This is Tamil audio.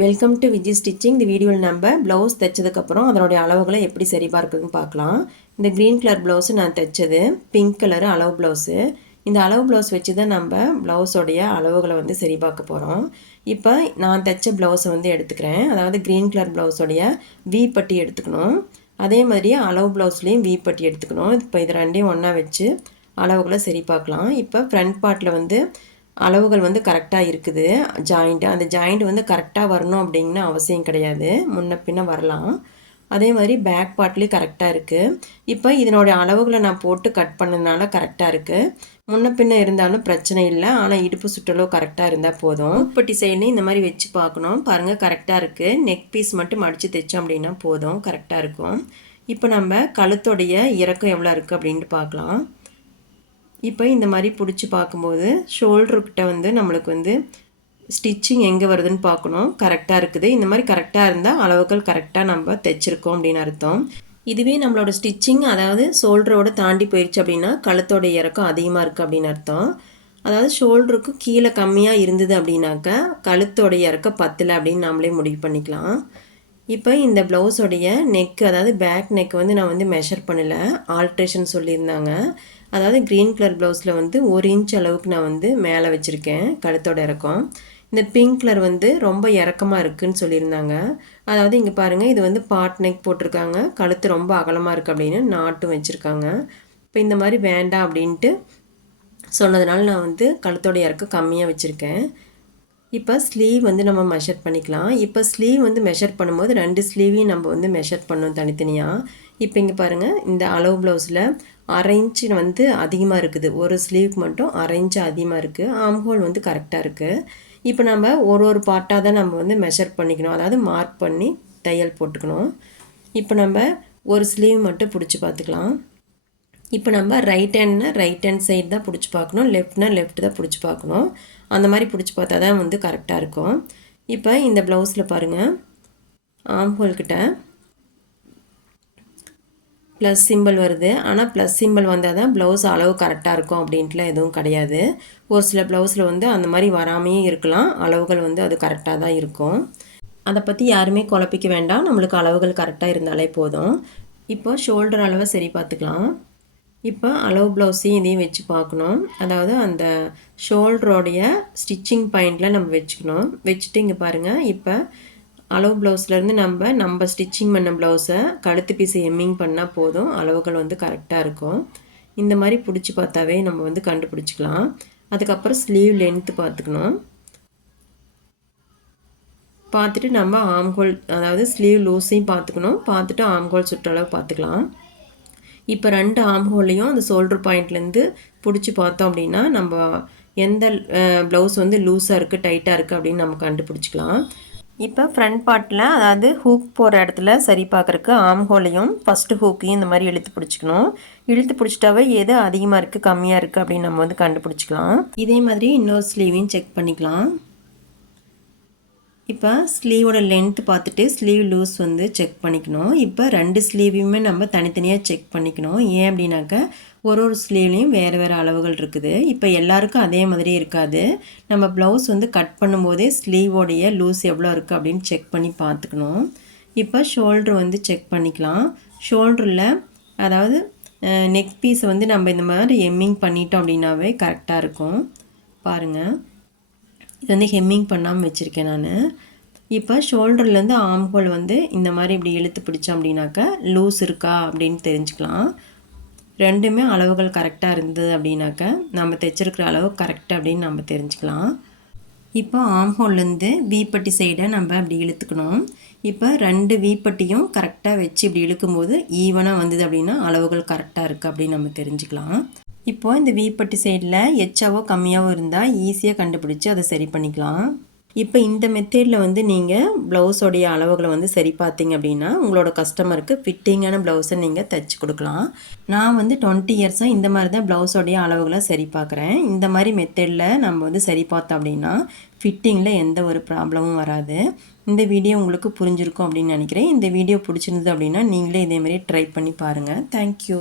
வெல்கம் டு விஜய் ஸ்டிச்சிங் இந்த வீடியோவில் நம்ம ப்ளவுஸ் தைச்சதுக்கப்புறம் அதனுடைய அளவுகளை எப்படி சரி பார்க்குதுன்னு பார்க்கலாம். இந்த க்ரீன் கலர் ப்ளவுஸு நான் தைச்சது பிங்க் கலரு அளவு ப்ளவுஸு இந்த அளவு ப்ளவுஸ் வச்சு தான் நம்ம ப்ளவுஸோடைய அளவுகளை வந்து சரி பார்க்க போகிறோம் இப்போ நான் தைச்ச ப்ளவுஸை வந்து எடுத்துக்கிறேன். அதாவது க்ரீன் கலர் ப்ளவுஸோடைய வி பட்டி எடுத்துக்கணும். அதே மாதிரி அளவு ப்ளவுஸ்லேயும் வி பட்டி எடுத்துக்கணும். இப்போ இது ரெண்டையும் ஒன்றா வச்சு அளவுகளை சரி பார்க்கலாம் இப்போ ஃப்ரண்ட் பார்ட்டில் வந்து அளவுகள் வந்து கரெக்டாக இருக்குது. ஜாயிண்ட்டு அந்த ஜாயிண்ட் வந்து கரெக்டாக வரணும் அப்படிங்கிற அவசியம் கிடையாது. முன்ன பின்ன வரலாம். அதே மாதிரி பேக் பார்ட்லேயும் கரெக்டாக இருக்குது இப்போ இதனுடைய அளவுகளை நான் போட்டு கட் பண்ணதுனால கரெக்டாக இருக்குது முன்ன பின்ன இருந்தாலும் பிரச்சனை இல்லை. ஆனால் இடுப்பு சுற்றலோ கரெக்டாக இருந்தால் போதும். இப்போ சைட்லேயும் இந்த மாதிரி வச்சு பார்க்கணும். பாருங்கள் கரெக்டாக இருக்குது நெக் பீஸ் மட்டும் மடித்து தைச்சோம் அப்படின்னா போதும். கரெக்டாக இருக்கும். இப்போ நம்ம கழுத்துடைய இறக்கம் எவ்வளோ இருக்குது அப்படின்ட்டு பார்க்கலாம். இப்போ இந்த மாதிரி பிடிச்சி பார்க்கும்போது ஷோல்டர்கிட்ட வந்து நம்மளுக்கு வந்து ஸ்டிச்சிங் எங்கே வருதுன்னு பார்க்கணும். கரெக்டாக இருக்குது. இந்த மாதிரி கரெக்டாக இருந்தால் அளவுகள் கரெக்டாக நம்ம தைச்சிருக்கோம் அப்படின்னு அர்த்தம். இதுவே நம்மளோட ஸ்டிச்சிங் அதாவது ஷோல்டரோட தாண்டி போயிடுச்சு அப்படின்னா கழுத்தோட இறக்கம் அதிகமாக இருக்குது அப்படின்னு அர்த்தம். அதாவது ஷோல்டருக்கு கீழே கம்மியாக இருந்தது அப்படின்னாக்கா கழுத்தோட இறக்கம் பத்தில் அப்படின்னு நம்மளே முடிவு பண்ணிக்கலாம். இப்போ இந்த ப்ளவுஸோடைய நெக் அதாவது பேக் நெக் வந்து நான் வந்து மெஷர் பண்ணல. ஆல்ட்ரேஷன் சொல்லியிருந்தாங்க. அதாவது க்ரீன் கலர் ப்ளவுஸில் வந்து ஒரு இன்ச் அளவுக்கு நான் வந்து மேலே வச்சுருக்கேன் கழுத்தோட இறக்கம். இந்த பிங்க் கலர் வந்து ரொம்ப இறக்கமாக இருக்குதுன்னு சொல்லியிருந்தாங்க. அதாவது இங்கே பாருங்கள் இது வந்து பாட் நெக் போட்டிருக்காங்க. கழுத்து ரொம்ப அகலமாக இருக்குது அப்படின்னு நாட்டும் வச்சுருக்காங்க. இப்போ இந்த மாதிரி வேண்டாம் அப்படின்ட்டு சொன்னதுனால நான் வந்து கழுத்தோட இறக்கம் கம்மியாக வச்சுருக்கேன். இப்போ ஸ்லீவ் வந்து நம்ம மெஷர் பண்ணிக்கலாம். இப்போ ஸ்லீவ் வந்து மெஷர் பண்ணும்போது ரெண்டு ஸ்லீவையும் நம்ம வந்து மெஷர் பண்ணோம் தனித்தனியாக இப்போ இங்கே பாருங்கள் இந்த அளவு ப்ளவுஸில் அரை இன்ச்சு வந்து அதிகமாக இருக்குது. ஒரு ஸ்லீவுக்கு மட்டும் அரை இன்ச்சு அதிகமாக இருக்குது ஆம் ஹோல் வந்து கரெக்டாக இருக்குது இப்போ நம்ம ஒரு ஒரு பார்ட்டாக தான் நம்ம வந்து மெஷர் பண்ணிக்கணும். அதாவது மார்க் பண்ணி தையல் போட்டுக்கணும். இப்போ நம்ம ஒரு ஸ்லீவ் மட்டும் பிடிச்சி பார்த்துக்கலாம். இப்போ நம்ம ரைட் ஹேண்ட்னா ரைட் ஹேண்ட் சைடு தான் பிடிச்சி பார்க்கணும். லெஃப்ட்னா லெஃப்ட் தான் பிடிச்சி பார்க்கணும். அந்த மாதிரி பிடிச்சி பார்த்தா தான் வந்து கரெக்டாக இருக்கும். இப்போ இந்த ப்ளவுஸில் பாருங்கள் ஆம் ஹோல்கிட்ட ப்ளஸ் சிம்பிள் வருது. ஆனால் ப்ளஸ் சிம்பிள் வந்தால் தான் ப்ளவுஸ் அளவு கரெக்டாக இருக்கும் அப்படின்ட்டுலாம் எதுவும் கிடையாது. ஒரு சில ப்ளவுஸில் வந்து அந்த மாதிரி வராமையும் இருக்கலாம். அளவுகள் வந்து அது கரெக்டாக தான் இருக்கும். அதை பற்றி யாருமே குழப்பிக்க வேண்டாம். நம்மளுக்கு அளவுகள் கரெக்டாக இருந்தாலே போதும். இப்போ ஷோல்டர் அளவை சரி பார்த்துக்கலாம். இப்போ அளவு ப்ளவுஸையும் இதையும் வச்சு பார்க்கணும். அதாவது அந்த ஷோல்டரோடைய ஸ்டிச்சிங் பாயிண்டில் நம்ம வச்சுக்கணும். வச்சுட்டு இங்கே பாருங்கள் இப்போ அளவு ப்ளவுஸ்லேருந்து நம்ம நம்ம ஸ்டிச்சிங் பண்ண ப்ளவுஸை கழுத்து பீஸை எம்மிங் பண்ணால் போதும். அளவுகள் வந்து கரெக்டாக இருக்கும். இந்த மாதிரி பிடிச்சி பார்த்தாவே நம்ம வந்து கண்டுபிடிச்சிக்கலாம். அதுக்கப்புறம் ஸ்லீவ் லென்த்து பார்த்துக்கணும். பார்த்துட்டு நம்ம ஆம்கோல் அதாவது ஸ்லீவ் லூஸையும் பார்த்துக்கணும். பார்த்துட்டு ஆம்கோல் சுற்றளவு பார்த்துக்கலாம். இப்போ ரெண்டு ஆம்ஹோல்லையும் அந்த ஷோல்டர் பாயிண்ட்லேருந்து பிடிச்சி பார்த்தோம் அப்படின்னா நம்ம எந்த ப்ளவுஸ் வந்து லூஸாக இருக்குது டைட்டாக இருக்குது அப்படின்னு நம்ம கண்டுபிடிச்சிக்கலாம். இப்போ ஃப்ரண்ட் பார்ட்டில் அதாவது ஹூக் போகிற இடத்துல சரி பார்க்குறக்கு ஆம் ஹோலையும் ஃபஸ்ட்டு ஹூக்கையும் இந்த மாதிரி இழுத்து பிடிச்சிக்கணும். இழுத்து பிடிச்சிட்டாவே எது அதிகமாக இருக்குது கம்மியாக இருக்குது அப்படின்னு நம்ம வந்து கண்டுபிடிச்சிக்கலாம். இதே மாதிரி இன்னொரு ஸ்லீவையும் செக் பண்ணிக்கலாம். இப்போ ஸ்லீவோட லென்த் பார்த்துட்டு ஸ்லீவ் லூஸ் வந்து செக் பண்ணிக்கணும். இப்போ ரெண்டு ஸ்லீவையுமே நம்ம தனித்தனியாக செக் பண்ணிக்கணும். ஏன் அப்படின்னாக்கா ஒரு ஒரு ஸ்லீவ்லேயும் வேறு வேறு அளவுகள் இருக்குது. இப்போ எல்லாருக்கும் அதே மாதிரி இருக்காது. நம்ம ப்ளவுஸ் வந்து கட் பண்ணும்போதே ஸ்லீவோடைய லூஸ் எவ்வளோ இருக்குது அப்படின்னு செக் பண்ணி பார்த்துக்கணும். இப்போ ஷோல்ட்ரு வந்து செக் பண்ணிக்கலாம். ஷோல்டரில் அதாவது நெக் பீஸை வந்து நம்ம இந்த மாதிரி எம்மிங் பண்ணிட்டோம் அப்படின்னாவே கரெக்டாக இருக்கும். பாருங்கள் இது வந்து ஹெம்மிங் பண்ணாமல் வச்சுருக்கேன் நான். இப்போ ஷோல்டர்லேருந்து ஆம்ஹோல் வந்து இந்த மாதிரி இப்படி இழுத்து பிடிச்சோம் அப்படின்னாக்கா லூஸ் இருக்கா அப்படின்னு தெரிஞ்சுக்கலாம். ரெண்டுமே அளவுகள் கரெக்டாக இருந்தது அப்படின்னாக்கா நம்ம தைச்சிருக்கிற அளவு கரெக்டாக அப்படின்னு நம்ம தெரிஞ்சுக்கலாம். இப்போ ஆம்ஹோல்லேருந்து வீப்பட்டி சைடை நம்ம அப்படி இழுத்துக்கணும். இப்போ ரெண்டு வீப்பட்டியும் கரெக்டாக வச்சு இப்படி இழுக்கும்போது ஈவனாக வந்தது அப்படின்னா அளவுகள் கரெக்டாக இருக்குது அப்படின்னு நம்ம தெரிஞ்சுக்கலாம். இப்போது இந்த வீப்பட்டி சைடில் எச்சாவோ கம்மியாகவோ இருந்தால் ஈஸியாக கண்டுபிடிச்சி அதை சரி பண்ணிக்கலாம். இப்போ இந்த மெத்தேடில் வந்து நீங்கள் ப்ளவுஸோடைய அளவுகளை வந்து சரி பார்த்தீங்க அப்படின்னா உங்களோட கஸ்டமருக்கு ஃபிட்டிங்கான ப்ளவுஸை நீங்கள் தைச்சி கொடுக்கலாம். நான் வந்து டுவெண்ட்டி இயர்ஸாக இந்த மாதிரி தான் ப்ளவுஸோடைய அளவுகளை சரி பார்க்குறேன். இந்த மாதிரி மெத்தேடில் நம்ம வந்து சரி பார்த்தோம் அப்படின்னா ஃபிட்டிங்கில் எந்த ஒரு ப்ராப்ளமும் வராது. இந்த வீடியோ உங்களுக்கு புரிஞ்சிருக்கும் அப்படின்னு நினைக்கிறேன். இந்த வீடியோ பிடிச்சிருந்தது அப்படின்னா நீங்களே இதேமாதிரி ட்ரை பண்ணி பாருங்கள் தேங்க்யூ